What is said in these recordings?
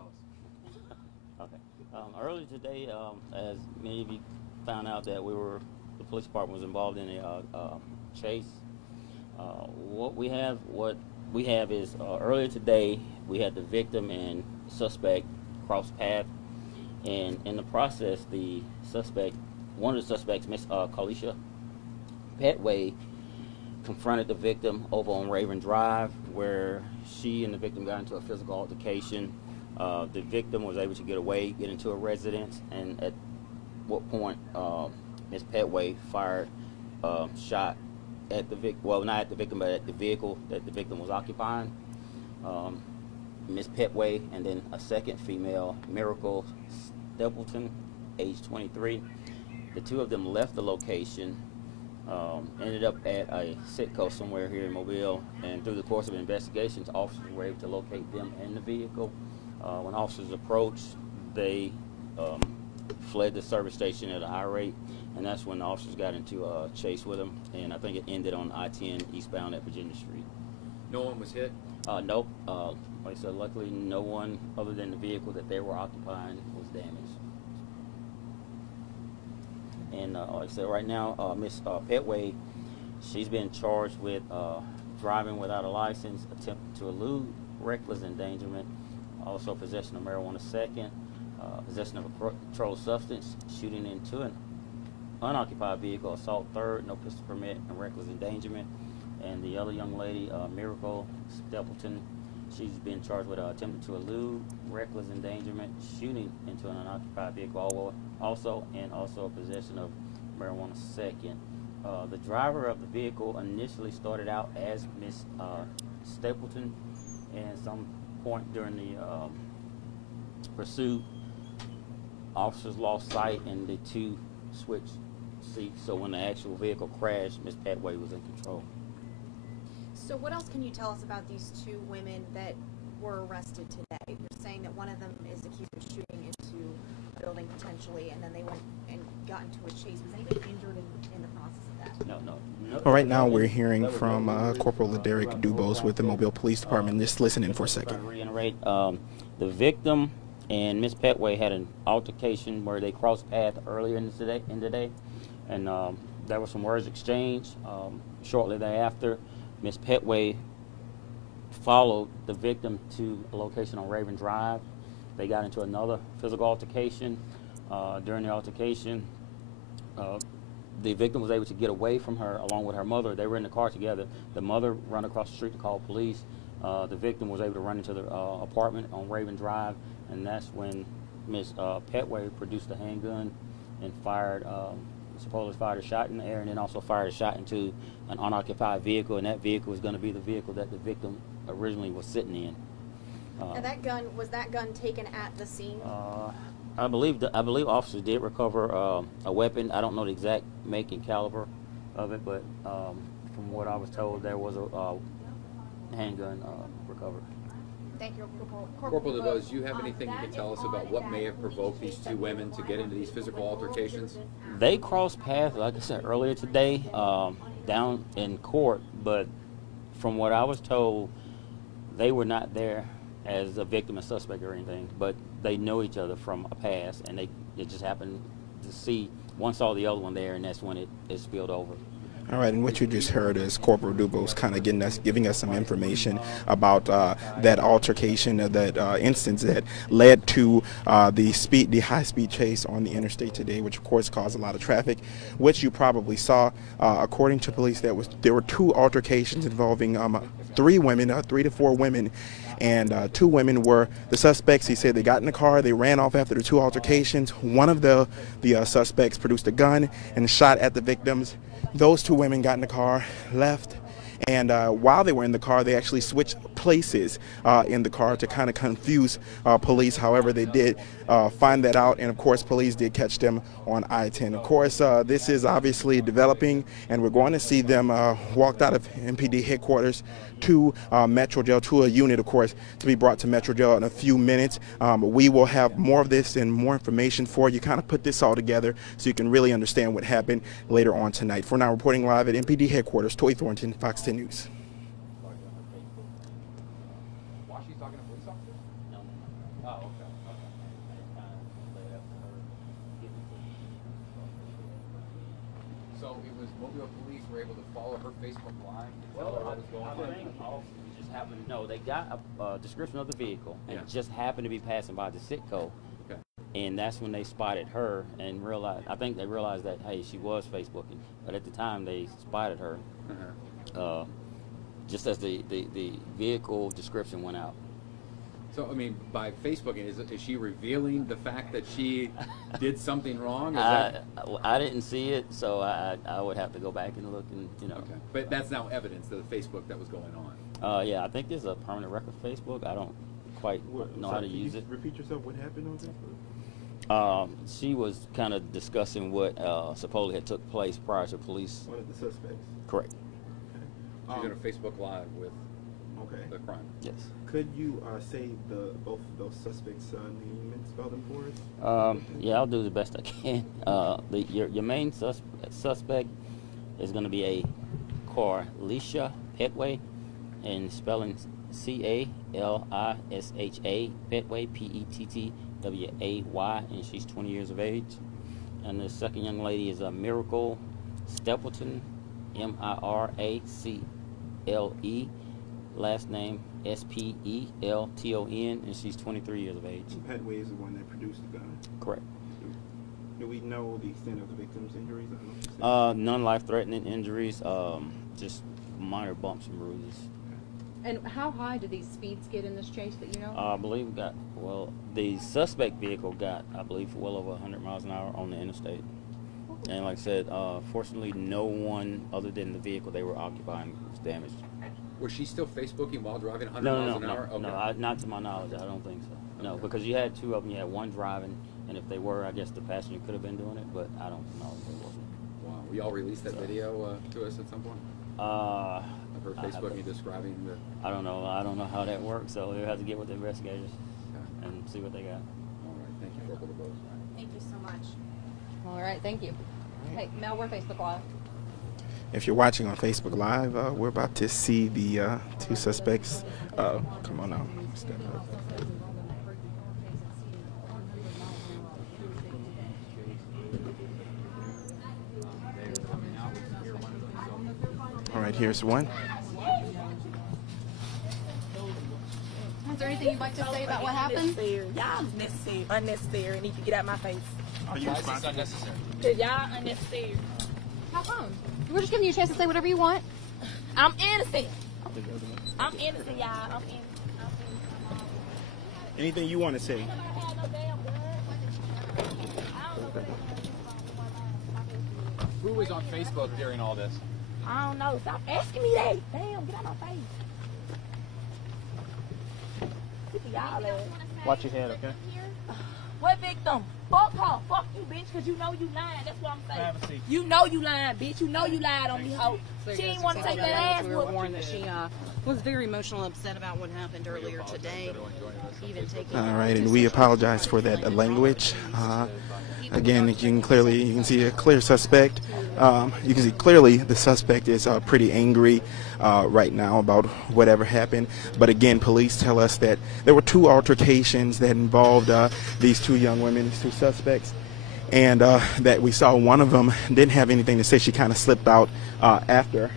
tell us. Okay. Earlier today, as many of you found out that the police department was involved in a chase. What we have is earlier today we had the victim and suspect cross path, and in the process, one of the suspects, Miss Kalisha Petway, confronted the victim over on Raven Drive, where she and the victim got into a physical altercation. The victim was able to get away, get into a residence, and at what point Miss Petway fired shot at the victim, well, not at the victim, but at the vehicle that the victim was occupying. Miss Petway and then a second female, Miracle Stapleton, age 23. The two of them left the location, ended up at a Citgo somewhere here in Mobile, and through the course of investigations, officers were able to locate them in the vehicle. When officers approached, they fled the service station at a high rate, and that's when the officers got into a chase with them, and I think it ended on I-10 eastbound at Virginia Street. No one was hit? Nope. Like I said, luckily no one other than the vehicle that they were occupying was damaged. And like I said, right now, Miss Petway, she's been charged with driving without a license, attempt to elude, reckless endangerment, also possession of marijuana second, possession of a controlled substance, shooting into an unoccupied vehicle, assault third, no pistol permit, and reckless endangerment. And the other young lady, Miracle Stapleton, she's been charged with attempting to elude, reckless endangerment, shooting into an unoccupied vehicle, also possession of marijuana second. The driver of the vehicle initially started out as Miss Stapleton, and at some point during the pursuit, officers lost sight and the two switched seats. So when the actual vehicle crashed, Miss Petway was in control. So what else can you tell us about these two women that were arrested today? You're saying that one of them is accused of shooting into a building potentially, and then they went and got into a chase. Was anybody injured in the process of that? No. Well, right now we're hearing from Corporal Laderick Dubose with the Mobile Police Department. Just listen in for a second. To reiterate, the victim and Miss Petway had an altercation where they crossed paths earlier in the day, and there were some words exchanged. Shortly thereafter, Miss Petway followed the victim to a location on Raven Drive. They got into another physical altercation. During the altercation, the victim was able to get away from her along with her mother. They were in the car together. The mother ran across the street to call police. The victim was able to run into the apartment on Raven Drive, and that's when Miss Petway produced a handgun and supposedly fired a shot in the air, and then also fired a shot into an unoccupied vehicle, and that vehicle is going to be the vehicle that the victim originally was sitting in. And was that gun taken at the scene? I believe officers did recover a weapon. I don't know the exact make and caliber of it, but from what I was told, there was a handgun recovered. Thank you, Corporal DeVos, do you have anything you can tell us about what may have provoked these two women to get into these physical altercations? They crossed paths, like I said earlier today, down in court, but from what I was told, they were not there as a victim and suspect or anything, but they know each other from a past, and they just happened to see, one saw the other one there, and that's when it spilled over. All right, and what you just heard is Corporal Dubose kind of giving us some information about that altercation, that instance that led to the high-speed chase on the interstate today, which of course caused a lot of traffic, which you probably saw. According to police, there were two altercations involving 3 to 4 women, and 2 women were the suspects. He said they got in the car, they ran off after the 2 altercations. One of the suspects produced a gun and shot at the victims. Those 2 women got in the car, left, and while they were in the car, they actually switched places in the car to kind of confuse police. However, they did find that out, and of course, police did catch them on I-10. Of course, this is obviously developing, and we're going to see them walked out of MPD headquarters to Metro Jail, to a unit, of course, to be brought to Metro Jail in a few minutes. We will have more of this and more information for you, kind of put this all together so you can really understand what happened later on tonight. For now, reporting live at MPD headquarters, Toy Thornton, Fox 10 News. Oh, okay. So it was Mobile police were able to follow her Facebook Live to tell her Well, what was going I on? think we just happened to know. They got a description of the vehicle and Yeah. just happened to be passing by the Sitco. Okay. And that's when they spotted her and realized, I think they realized that, hey, she was Facebooking. But at the time, they spotted her Uh-huh. just as the vehicle description went out. So, I mean, by Facebooking, is she revealing the fact that she did something wrong? Is I didn't see it, so I would have to go back and look and, okay. But that's now evidence of the Facebook that was going on. Yeah, I think there's a permanent record for Facebook. I don't quite know how to use it. Repeat yourself. What happened on Facebook? She was kind of discussing what supposedly had took place prior to police. One of the suspects. Correct. She's Okay. doing a Facebook Live with Okay. the crime. Yes. Could you say both of those suspects' name and spell them for us? Yeah, I'll do the best I can. Your main suspect is going to be a Carlisha Petway, and spelling Calisha Petway, Pettway, and she's 20 years of age. And the second young lady is a Miracle Stapleton, Miracle, last name Spelton, and she's 23 years of age. Petway is the one that produced the gun. Correct. Do we know the extent of the victim's injuries? I don't know if you said. None life-threatening injuries, just minor bumps and bruises. And how high do these speeds get in this chase that you know? I believe the suspect vehicle got, I believe, well over 100 miles an hour on the interstate. And like I said, fortunately, no one other than the vehicle they were occupying was damaged. Was she still Facebooking while driving 100 No, miles an hour? Okay. not to my knowledge. I don't think so. No, because you had two of them. You had one driving, and if they were, I guess the passenger could have been doing it, but I don't know if they wasn't. Wow. Will y'all release that video to us at some point? Of her Facebooking describing the... I don't know. I don't know how that works, so we'll have to get with the investigators Okay. and see what they got. All right. Thank you, Corporal DeBose. Thank you so much. All right, thank you. Hey, Mel, we're Facebook Live. If you're watching on Facebook Live, we're about to see the two suspects. Come on now. Step up. All right, here's one. Is there anything you'd like to say about what happened? Y'all is unnecessary, and need to get out my face. Are you responsible? unnecessary? Cause y'all unnecessary. How come? We're just giving you a chance to say whatever you want. I'm innocent. I'm innocent, y'all. I'm innocent. Anything you want to say? I don't have no damn gun. I don't know. Who was on Facebook during all this? I don't know. Stop asking me that. Damn, get out my face. Look at y'all ass. Watch your head, okay? What victim? Fuck her. Fuck you, bitch, because you know you lying. That's what I'm saying. Have a seat. You know you lying, bitch. You know you lied on me, hoe. She didn't want to take that ass We were whooping. warned that she was very emotional and upset about what happened earlier today. Even taking All right, and we apologize for that language. Again, you can see a clear suspect. You can see clearly the suspect is pretty angry right now about whatever happened. But again, police tell us that there were two altercations that involved these two young women, these two suspects, and that we saw one of them didn't have anything to say. She kind of slipped out after.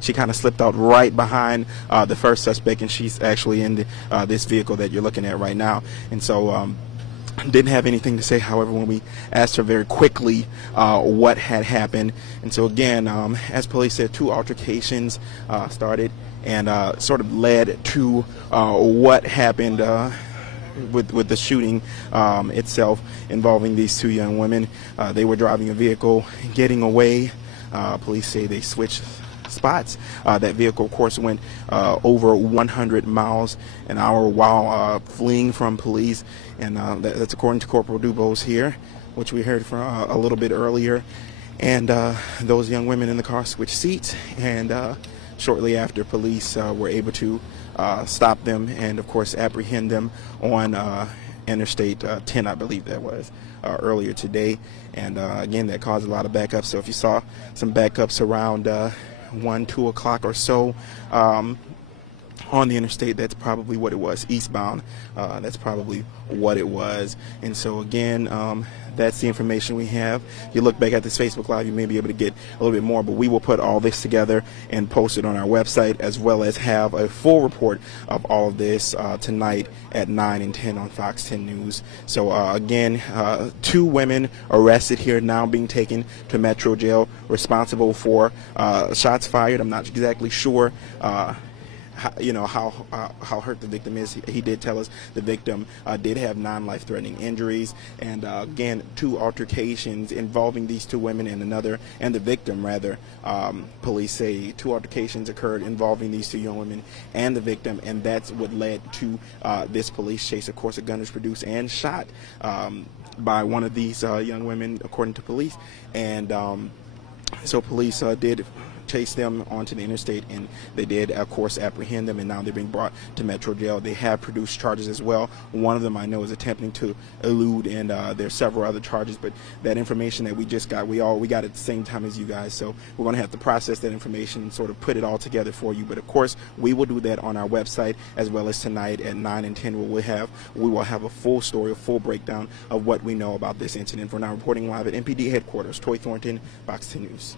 She kind of slipped out right behind the first suspect, and she's actually in this vehicle that you're looking at right now. And so didn't have anything to say. However, when we asked her very quickly what had happened, and so again, as police said, two altercations started and sort of led to what happened with the shooting itself involving these two young women. They were driving a vehicle, getting away. Police say they switched spots. That vehicle, of course, went over 100 miles an hour while fleeing from police, and that's according to Corporal DuBose here, which we heard from a little bit earlier. And those young women in the car switched seats, and shortly after, police were able to stop them and, of course, apprehend them on Interstate 10, I believe that was, earlier today. And again, that caused a lot of backups. So if you saw some backups around 1, 2 o'clock or so, on the interstate. That's probably what it was, eastbound. That's probably what it was. And so again, that's the information we have. If you look back at this Facebook Live, you may be able to get a little bit more, but we will put all this together and post it on our website, as well as have a full report of all of this tonight at 9 and 10 on Fox 10 News. So again, 2 women arrested here, now being taken to Metro Jail, responsible for shots fired. I'm not exactly sure how hurt the victim is. He did tell us the victim did have non-life-threatening injuries, and again, 2 altercations involving these 2 women and the victim rather. Police say 2 altercations occurred involving these 2 young women and the victim, and that's what led to this police chase. Of course, a gun was produced and shot by one of these young women, according to police, and so police did chase them onto the interstate, and they did, of course, apprehend them, and now they're being brought to Metro Jail. They have produced charges as well. One of them I know is attempting to elude, and there's several other charges, but that information that we just got, we got at the same time as you guys, so we're going to have to process that information and sort of put it all together for you. But of course, we will do that on our website, as well as tonight at 9 and 10 we will have a full story, a full breakdown of what we know about this incident. We're now reporting live at MPD headquarters. Toy Thornton, Fox 10 News.